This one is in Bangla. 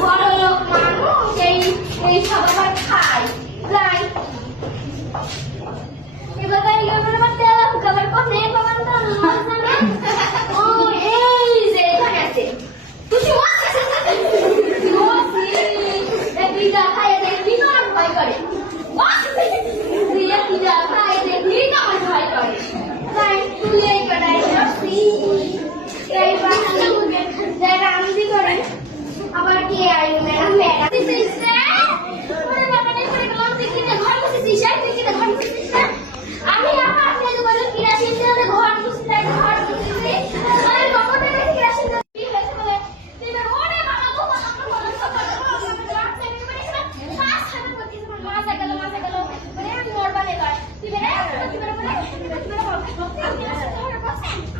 বড় লোক মানুষ এই সব আবার খায় যাই এবার তাই আমার তেলা খাবার কোথায় পাবেন তো ও এই যে এখানে আছে খুশি পিজা খাই দেখবি তো আমার ভয় করে পিজা খাই দেখবি তো আমার ভয় করে তাই তুই এই কটাই এই বাচ্চা মুখে যারা আমদি করে আবার কে আই ম্যাডাম